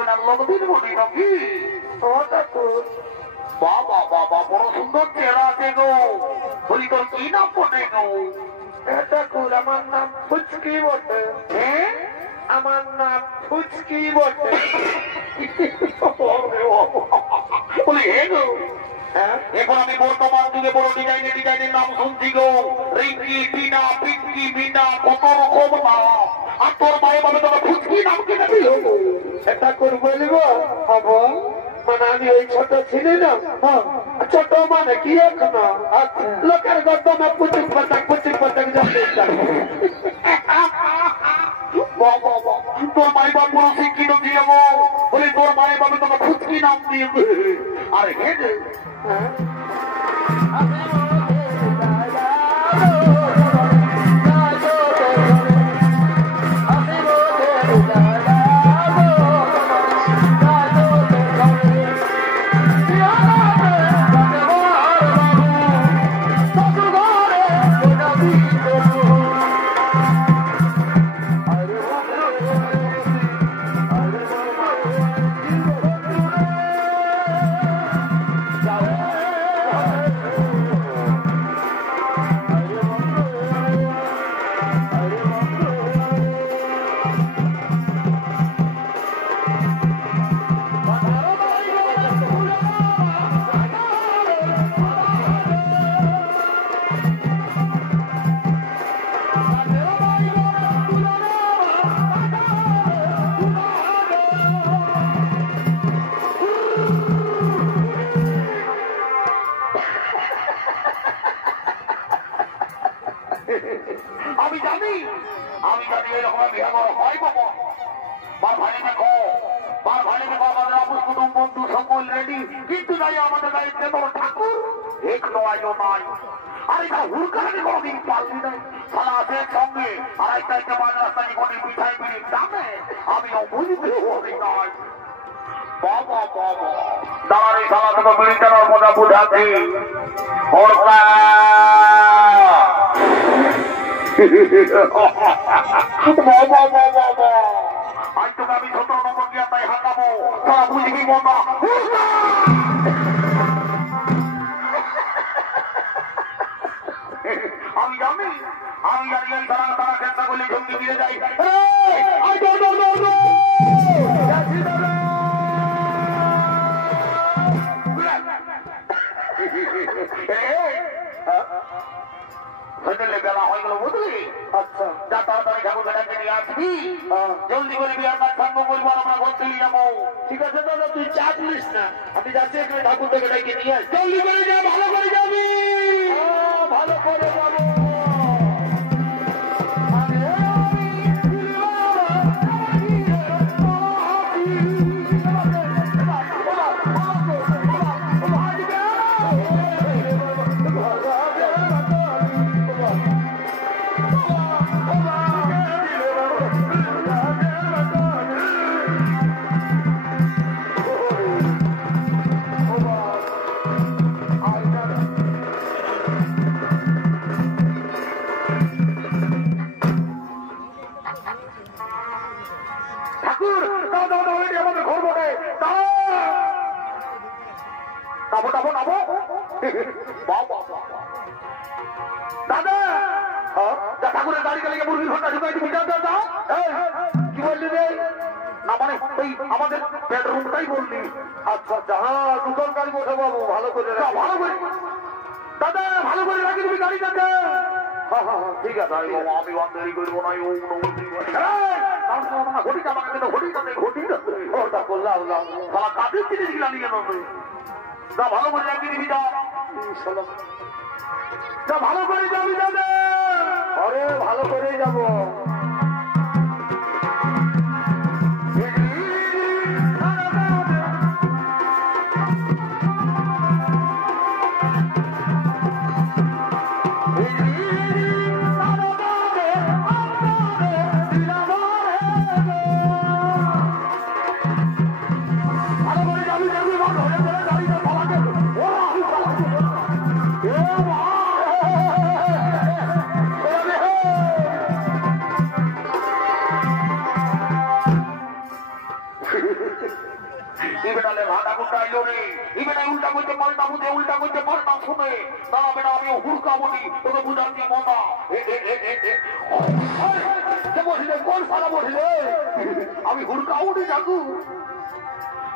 কইনার লোক দিন বলি নাকি বাবা বাবা বড় সুন্দর চেহারা আছে গো বলি তোর কি নাম বটে গো ঠাকুর আমার নাম ফুচকি বটে আমার নাম ফুচকি বটে বলি হে গো এখন আমি বর্তমান যুগে বড় ডিজাইনের নাম শুনছি গো রিঙ্কি টিনা পিঙ্কি বিনা কত রকম নাম আর তোর মায়ের বাবা তোর ফুচকি নাম কেটে দিল এটা করবো মানে আমি ওই ছোট ছিলি না ছোট মানে কি এখন লোকের গর্দমে পুচিক পাতাক জানতে তোর মায়ের বাবা পুরো শিক্ষিত ছিল বলে তোর মায়ের বাবা তোকে ফুচকি নাম দিয়েছে আরে হে জলদি করে বিয়ার কাজ ভঙ্গ করবো আমরা ঘর চলে যাবো ঠিক আছে দাদা তুই চাপ নিস না আমি যাচ্ছি এখানে ঠাকুর থেকে ডেকে নিয়ে আস জলদি করে যা ভালো করে যাবি ভালো করে যাবো ঠাকুরের গাড়ি গাড়ি মুরগি ঘন্টা ঢুকাই দিবি কি বললি রে না মানে আমাদের বেডরুমটাই বললি আচ্ছা আচ্ছা হ্যাঁ দুটোর গাড়ি বসে বাবু ভালো করে ভালো করে দাদা ভালো করে রাখি দিবি গাড়িটাকে ঠিক আছে আমি দেরি করবো না ঘটিটা আমাকে ঘটিটা ওটা করলাম কাজের জিনিস গিলা নিয়ে যা ভালো করে রাখি দিবি যা ভালো করে যাবি দাদা আরে ভালো করে যাবো ইবেটালে ভাড়া কোথায় রে ইবেটা উল্টা কইতে পাল্টা বুঝে উল্টা কইতে পাল্টা শুনে দাঁড়া বেটা আমি হুড়কা বলি তোকে বুঝাচ্ছি মজা বসলে কোন সারা বসলে আমি হুড়কা উঠে যাবো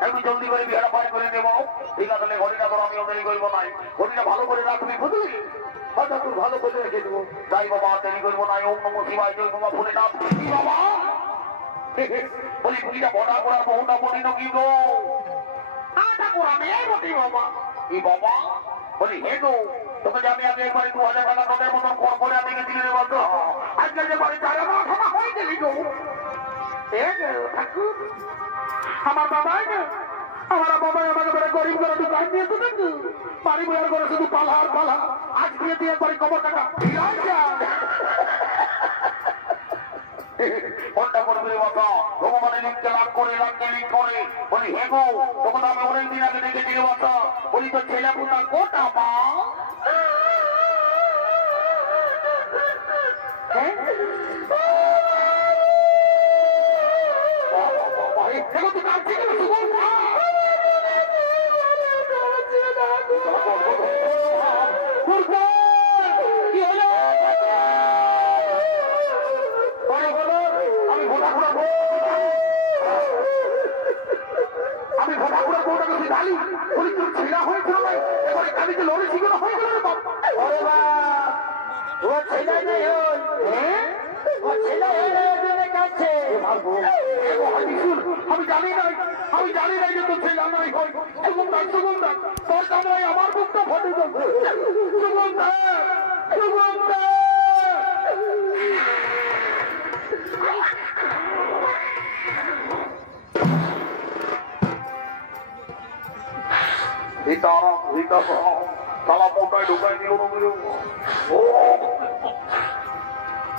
একটু জলদি করে বিহারা পায় করে দেবো ঠিক আছে ঘড়িটা তোর আমি দেরি করবো নাই ঘড়িটা ভালো করে রাখবি বুঝলি হয়তো তুই ভালো করে রেখে দেবো যাই বাবা দেরি করবো না ওম নমঃ শিবায় জয় বাবা ফুলে নাম বাবা বলি পুলিটা বড়া করার বহুটা বলি নাকি গো আটা করা মেয়ে বলি বাবা এই বাবা বলি হে গো তোকে যে আমি আগে একবার 2000 টাকা নোটের মতন কর করে আমি গেছি রে বাবা আজকে যে বাড়ি চার মাস হয়ে গেলি গো ঠাকুর আমার বাবা আমার বাবা আমাকে বলে গরিব করে দোকান দিয়েছে নাকি বাড়ি বয়ার করে শুধু পালা আর পালা আজ দিয়ে দিয়ে একবারই কবর টাকা কোনটা করবি রে বাবা ভগবানের লিঙ্কে লাভ করে লাভকে লিঙ্ক করে বলি হে গো তখন আমি অনেকদিন আগে দেখেছি রে বাবা বলি তো ছেলে পুতা কোটা মা আমি ভোটাগুড়া বউটাকে ঢালি বলি তোর ছেলা হয়েছিল না এবারে কালিতে লড়ে ছিল না হয়ে গেল রে বাপ ওরে বাপ ও ছেলাই নাই হই ও ছেলাই হয়ে কাছে আমি জানি নাই যে তোর ছেলা নাই হই সুগন্ধার তোর কামড়ায় আমার বুকটা ফটে যাবে সুগন্ধা তালা মোটায় ঢুকাই দিল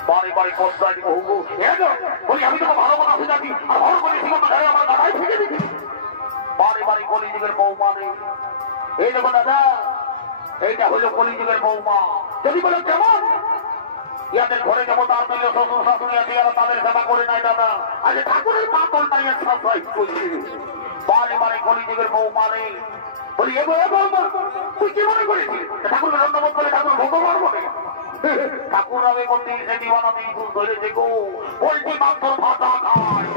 বাড়ি বাড়ি কষ্টায় দিব বলি আমি তোকে ভালো কথা বুঝাচ্ছি আর ঘর করে আমার গাড়াই ফেলে দিচ্ছি বাড়ি বাড়ি কলিযুগের বৌমা নেই এই দেখো দাদা এইটা হলো কলিযুগের বৌমা যদি বলে কেমন ইয়াদের ঘরে যেমন তার মিলে শ্বশুর শাশুড়ি আছে আর তাদের সেবা করে নাই দাদা আজ ঠাকুরের পাতলটাই বাড়ি বাড়ি কলিযুগের বৌমা নেই বলি তুই কি মনে করেছিস ঠাকুরকে ধন্যবাদ করে ঠাকুর ভগবান বলে ঠাকুর আমি বলতে সে দিওয়ানা দিয়ে ভুল ধরেছে গো বলছি মাংস ভাতা খায়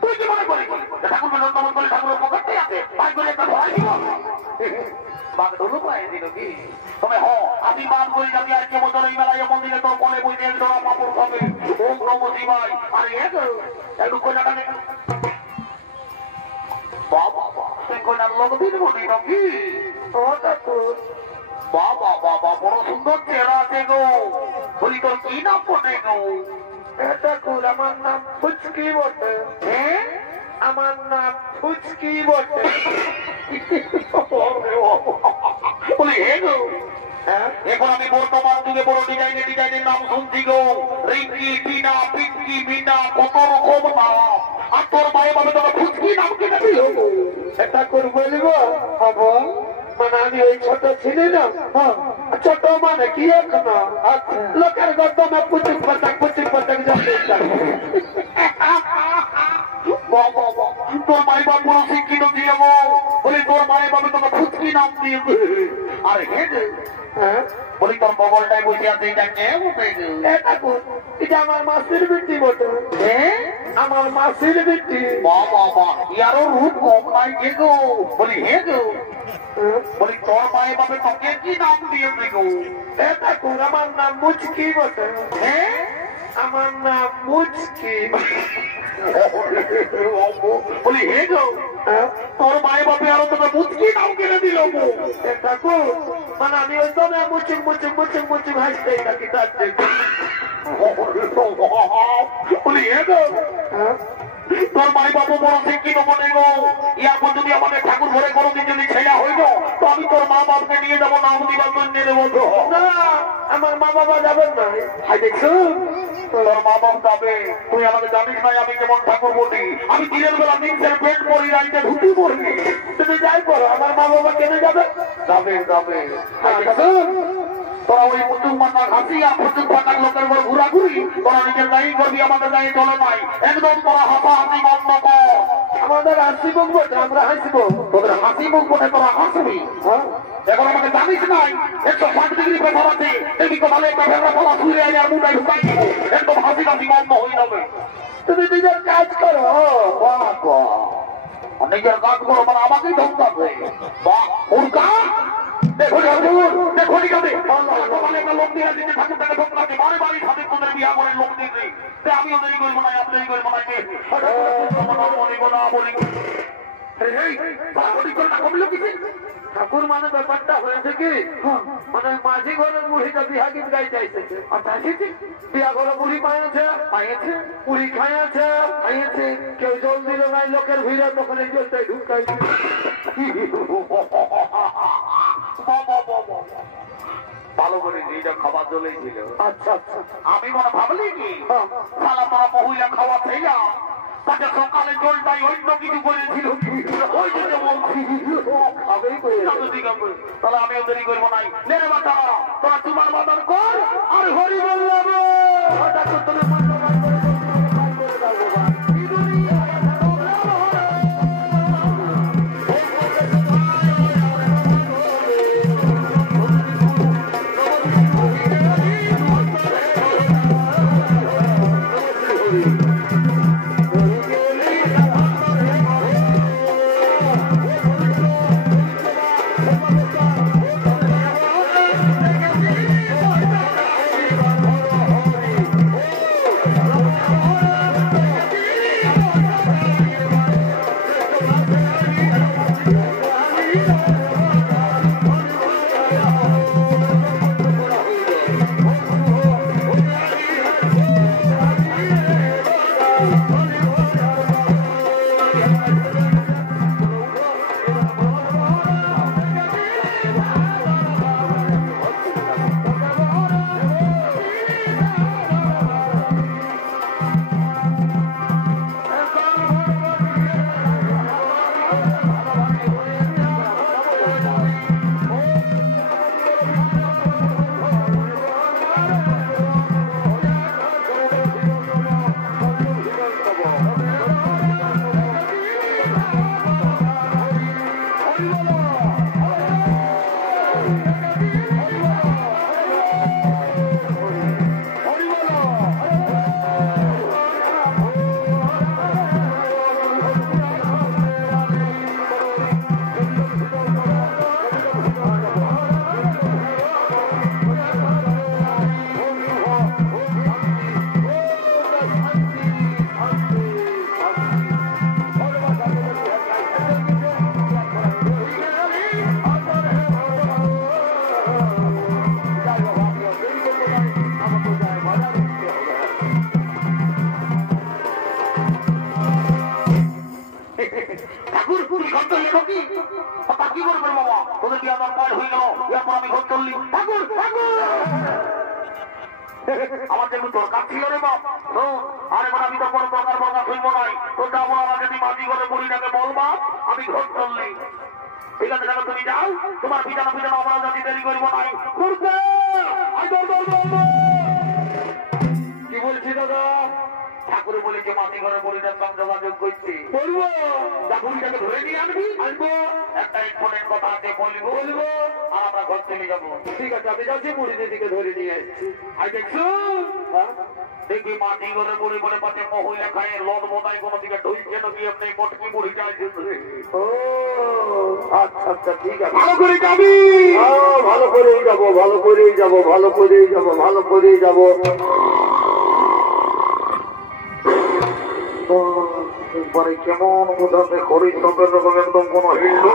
তুই কি মনে করেছিস ঠাকুরকে ধন্যবাদ করে ঠাকুরের পকেটে আছে ভাই করে একটা ভয় দিব বাঘ ঢুলু পাই দিল কি তবে আমি বাদ করি যাবি আর কে বছর এই মেলায় মন্দিরে তোর বলে বই দিয়ে ধরা পাপড় খাবে ওম নমঃ শিবায় আরে একটু কোনাটা বাবা লোক দিন বলি নাকি বাবা বাবা বড় সুন্দর চেহারা আছে গো বলি তোর কি নাম বটে গো ঠাকুর আমার নাম ফুচকি বটে আমার নাম ফুচকি বটে বলি হে গো এখন আমি বর্তমান যুগে বড় ডিজাইনের নাম শুনছি গো রিঙ্কি টিনা পিঙ্কি মিনা কত রকম নাম আর তোর মায়ের বাবা তোমার ফুচকি নাম কিনে দিল এটা করবো হব মানে আমি ওই ছোট ছিলি না ছোট মানে কি এখন লোকের গর্দমে পুচুক পাতাক যাবে তোর মায়ের বাবা পুরো শিক্ষিত দিয়ে বলি তোর মায়ের বাবা তোমার ফুচকি নাম দিয়ে আর বলি তোর বগলটাই বসে আছে এটা আমার মাসির বিটি বটে আমার মাসির বিটি বাবা ইয়ারও রূপ কম নাই কে গো বলি হে গো বলি তোর মায়ের বাবা তোকে কি নাম দিয়েছে গো এটা কোন আমার নাম মুচকি বটে আমার নাম মুচকি বলি হে গো তোর মায়ের বাবা আরো তোকে মুচকি নাম কিনে দিল এটা কোন মানে আমি ওই তবে মুচুক হাসতেই থাকি তার বলি হে গো তোর মাই বাবু বড় শিক্ষিত মনে গো ইয়ারপর যদি আমাদের ঠাকুর ঘরে কোনোদিন যদি ছেলে হইল তো আমি তোর মা বাপকে নিয়ে যাবো নাম দিবার জন্য নেবো আমার মা বাবা যাবেন না দেখছো তোর মা বাপ যাবে তুই আমাকে জানিস নাই আমি কেমন ঠাকুর বলি আমি দিনের বেলা নিচের পেট পরি রাইতে ধুতি পড়ি তুমি যাই করো আমার মা বাবা কেনে যাবে তোরা ওই পুতুক পাতা হাসিয়া পুতুক পাতার লোকের উপর ঘোরাঘুরি তোরা নিজের দায়ী করবি আমাদের দায়ী চলে নাই একদম তোরা হাসাহাসি বন্ধ কর আমাদের হাসি মুখ বটে আমরা হাসবো তোদের হাসি মুখ বটে তোরা হাসবি এখন আমাকে জানিস নাই 160 ডিগ্রি প্রেসার আছে দেখবি কোথালে একটা ভেড়া ফলা ছুঁড়ে আগে আর মুটাই ঢুকাই দিব একদম হাসি কাশি বন্ধ হয়ে যাবে তুমি নিজের কাজ করো নিজের কাজ করো মানে আমাকেই ধমকাবে বাহ উড়কা দেখো দেখো লোক দিয়ে দিচ্ছে ঠাকুরটাকে ধমকাচ্ছে বাড়ি বাড়ি সাথে তোদের বিয়া করে লোক দিয়েছে আমিও দেরি করবো না আপনি দেরি করবো না ঠাকুর মানে ব্যাপারটা হয়েছে কি মানে মাঝি ঘরের বুড়িটা বিহা গীত গাই চাইছে বিয়া ঘরে বুড়ি পাইছে বুড়ি খাইছে কেউ জল দিল নাই লোকের ভিড়ে তখন এই জলটাই ঢুকাই ভালো করে এইটা খাবার জলেই ছিল আচ্ছা আচ্ছা আমি মনে ভাবলি কি সালা তোরা মহিলা খাওয়া থেকে তাকে সকালে জলটাই অন্য কিছু করেছিল ওই জন্য বলছি তাহলে আমিও দেরি করবো নাই তোরা তোমার বাদান কর আর হরি বললাম আমার যেমন দরকার ছিল রে বাপ আর এবার আমি তো কোনো দরকার হইব নাই তো যাবো আমার যদি মাঝি ঘরে বুড়িটাকে বলবা আমি ঘর চললি ঠিক আছে দেখো তুমি যাও তোমার পিছানো আমরা যদি দেরি করবো নাই কি বলছি দাদা ঠাকুরে বলেছে মাঝি ঘরে বুড়িটার সঙ্গে যোগাযোগ করতে বলবো বুড়িটাকে ধরে নিয়ে আনবো একটা ইম্পর্টেন্ট কথা আছে বলবো আর আমরা ঘর চলে যাবো ঠিক আছে আমি যাচ্ছি বুড়ি দিদিকে ধরে নিয়ে আসছি আর দেখছো দেখবি মাটি ঘরে বুড়ি বলে পাচ্ছে মহিলা খায় লদ বোতাই কোনো দিকে ঢুকছে নাকি আপনি মটকি বুড়ি চাইছে ও আচ্ছা আচ্ছা ঠিক আছে ভালো করে যাবি ভালো করেই যাবো ভালো করেই যাবো ভালো করেই যাবো ভালো করেই যাবো একবারে কেমন বোঝাতে খরিদ তপের রকম একদম কোন হিন্দু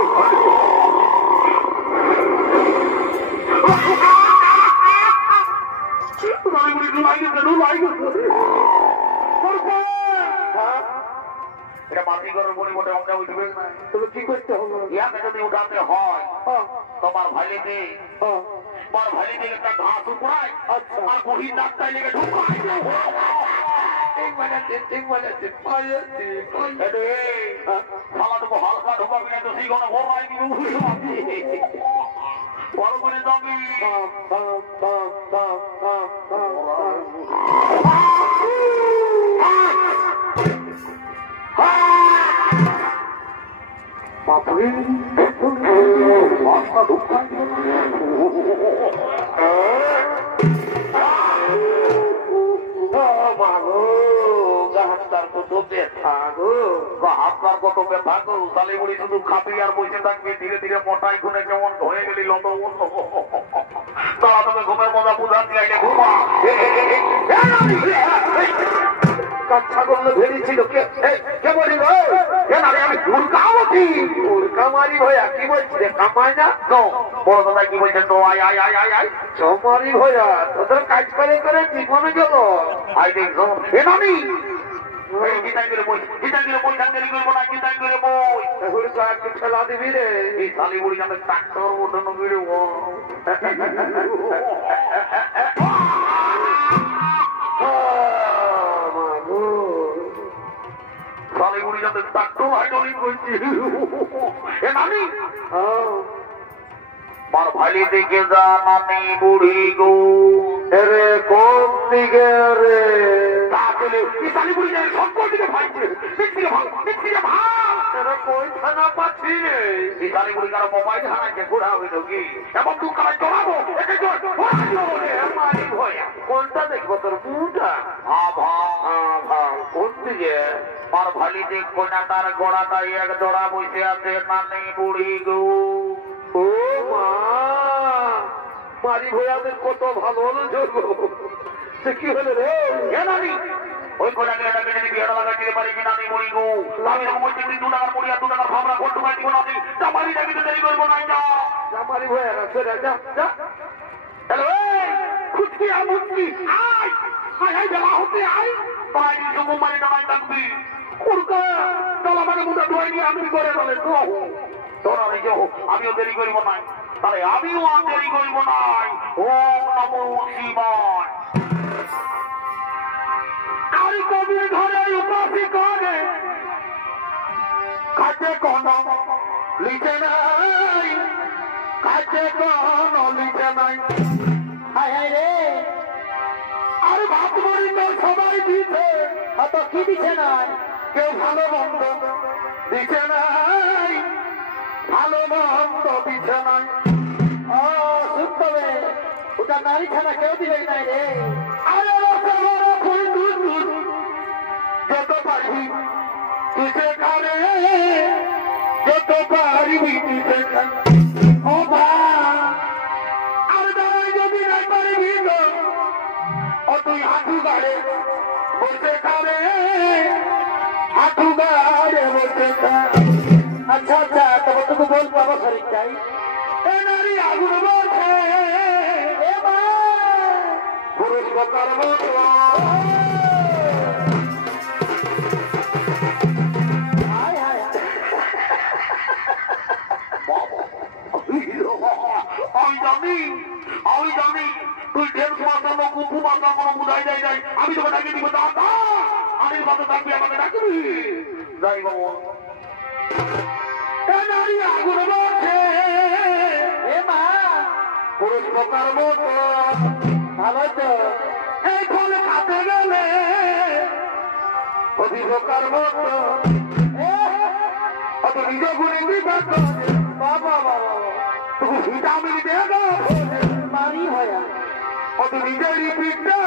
এটা মাটি ঘরের বড়ি বটে আমরা উঠবে না তুমি কি করতে হবে ইয়াকে যদি উঠাতে হয় তোমার ভাইলিতে একটা ঘাস উপড়ায় আর বুড়ি ডাক্তার লেগে ঢুকায় হালকা ঢুকাবি না তো সেই ঘরে ভরাই দিবি বড় করে যাবি বাপরে আপনার কত ব্যথা গো শালিমুড়ি শুধু খাবি আর বসে থাকবি ধীরে ধীরে মোটাই খুনে কেমন হয়ে গেলি লম্বা তারা তোকে ঘুমের মজা বুঝাচ্ছি আগে ঘুমা ছাগল ধরেছিল কে বলি আমি দুর্গাবতী দুর্গা মারি ভয়া কি বলছি রে কামায় না তো বড় দাদা কি বলছেন তো আয় আয় আয় আয় আয় চমারি ভয়া তোদের কাজ করে করে জীবনে গেল আই দেখো এ নামি গীতায় করে বই গীতায় করে বই ধান করবো না গীতায় করে বই তাহলে তো একটু খেলা দিবি রে এই শালি বুড়ি যাবে ট্রাক্টর ওঠানো ভিড়ে শালিগুড়ি যাতে ট্রাক্টর হাইড্রোলিক করছি এ নানি মার ভালি দিকে যা নানি বুড়ি গো রে কোন দিকে রে তাহলে এই শালিগুড়ি যায় সকল দিকে ভাইছে দিকে ভাগ দিকে ভাগ রে কই থানা পাচ্ছি রে এই শালিগুড়ি কারো মোবাইল হারাইছে ঘোড়া হইল কি এবং তুই কামাই চড়াবো একে জোর মারি ভয়া কোনটা দেখবো তোর মুটা কোন দিকে মার ভালি দেখবো না তার গোড়াটা এক জোড়া বসে আছে নানি বুড়ি গো ও মা মারি ভয়াদের কত ভালো হলো সে কি হলো রে নানি ওই কোটাকে এটা কেটে দিবি এটা লাগা দিতে পারি কি নানি বুড়ি গো আমি যখন বলছি 2 টাকার মুড়ি আর 2 টাকার ভাবনা কোন তোমায় দিব না আমি জামারি যাবি তো দেরি করবো না যা জামারি ভয়া রাখছে যা যা হ্যালো খুঁজকি আমুচকি আয় আয় আয় বেলা হতে আয় তাই সুগম মানে নামাই থাকবি কুরকা চলা মানে মুটা ধোয়াই নিয়ে আমি করে বলে তোরা রে যাও আমিও দেরি করবো না তাহলে আমিও আর দেরি করবো না ওম নমো শিবায় আর কবির ঘরে উপাসী করে কাছে কোন লিখে নাই কাছে কোন লিখে নাই হায় হায় রে আরে ভাত মরি তো সবাই দিছে অত কি দিছে নাই কেউ ভালো মন্দ দিছে নাই ভালো মন্দ দিছে নাই ও শুনতে ওটা নারী ছাড়া কেউ দিবে নাই রে আরে যত পারবি তুই খারে যত পারবি তুই ও ভা আর দাঁড়াই যদি নাই পারবি তো ও তুই হাঁটু গাড়ে বসে খারে হাঁটু গাড়ে বসে খা আচ্ছা আচ্ছা তবে তোকে বল পাবো শরীরটাই এ নারী আগুন বলছে এ মা পুরুষ বকার মতো আমি জানি তুই ঢেল তোমার জন্য কুকু মাথা কোনো বুঝাই যাই যাই আমি তোকে ডাকি দিব দাদা আমি মাথা থাকবি আমাকে ডাকবি যাই বাবু নারী আগুন বলছে এ মা পুরুষ পোকার মতো ভালো তো এই ফলে খাতে গেলে অতি পোকার মতো অত নিজ গুণে বাবা বাবা তুমি ভিটামিন দেবো মারি ভয়া অত নিজেরই পিঠটা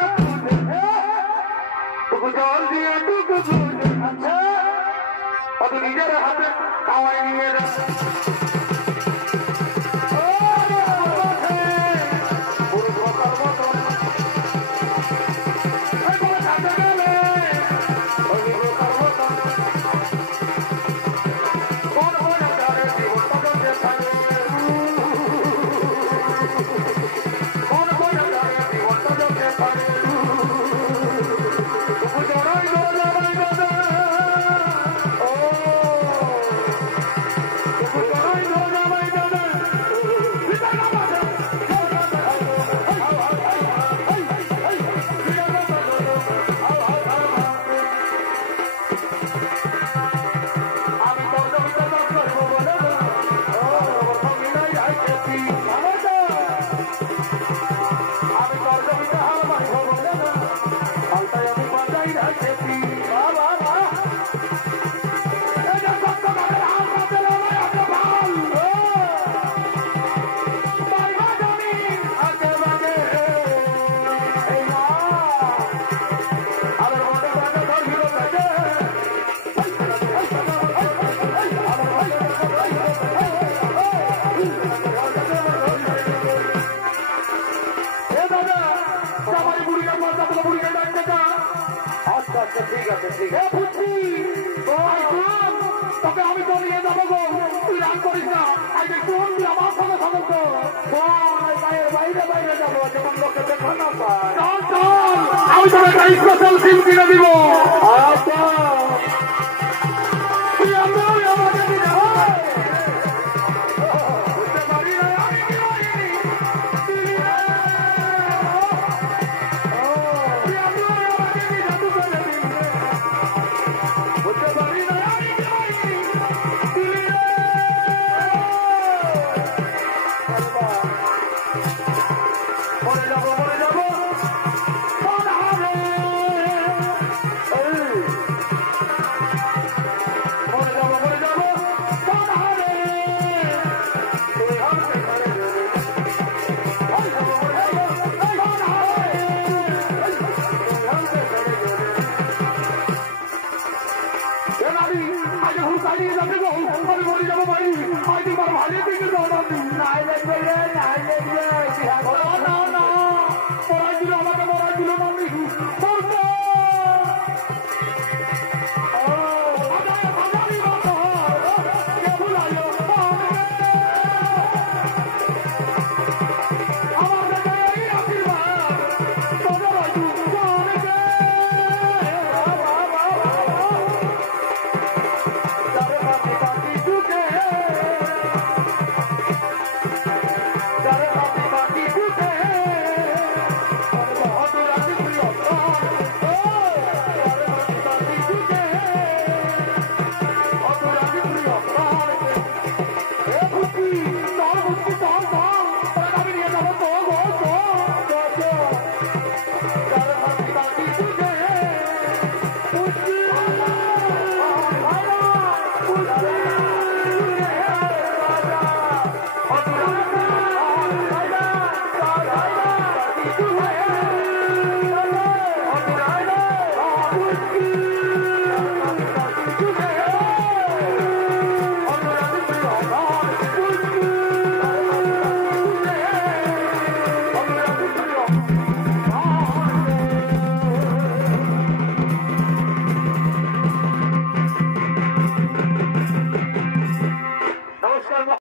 তোকে জল দিয়ে টুকু আচ্ছা অত নিজের হাতে খাওয়াই নিয়ে যা Oh, তোকে আমি তো নিয়ে যাবো গো, তুই রাগ করিস না। আজ একটু তুই আমার সঙ্গে সঙ্গে তো বাইরে বাইরে যাবো, যেমন লোকে দেখা না পায়। চল চল, আমি তোর একটা স্পেশাল সিম কিনে দিব। আচ্ছা তুই আমাকে দিলে বুঝতে পারি না আমি কি হইনি। বুঝতে পারি না আমি কি হইনি। মরে যাবো মরে যাবো মনে হবে। মরে যাবো মরে যাবো মনে হবে। তুই আমাকে ঘরে দেবে। মরে যাবো মরে যাবো মনে হবে। তুই আমাকে ঘরে দেবে। আমি আজ হুঁকাই নিয়ে যাবে গো, আমি মরে যাবো ভাই। আজ তোমার ভালো দিকে যাওয়া নাই লাগবে নাই লাগবে। না না মরাইছিল আমাকে মরাইছিল না আমি করবো।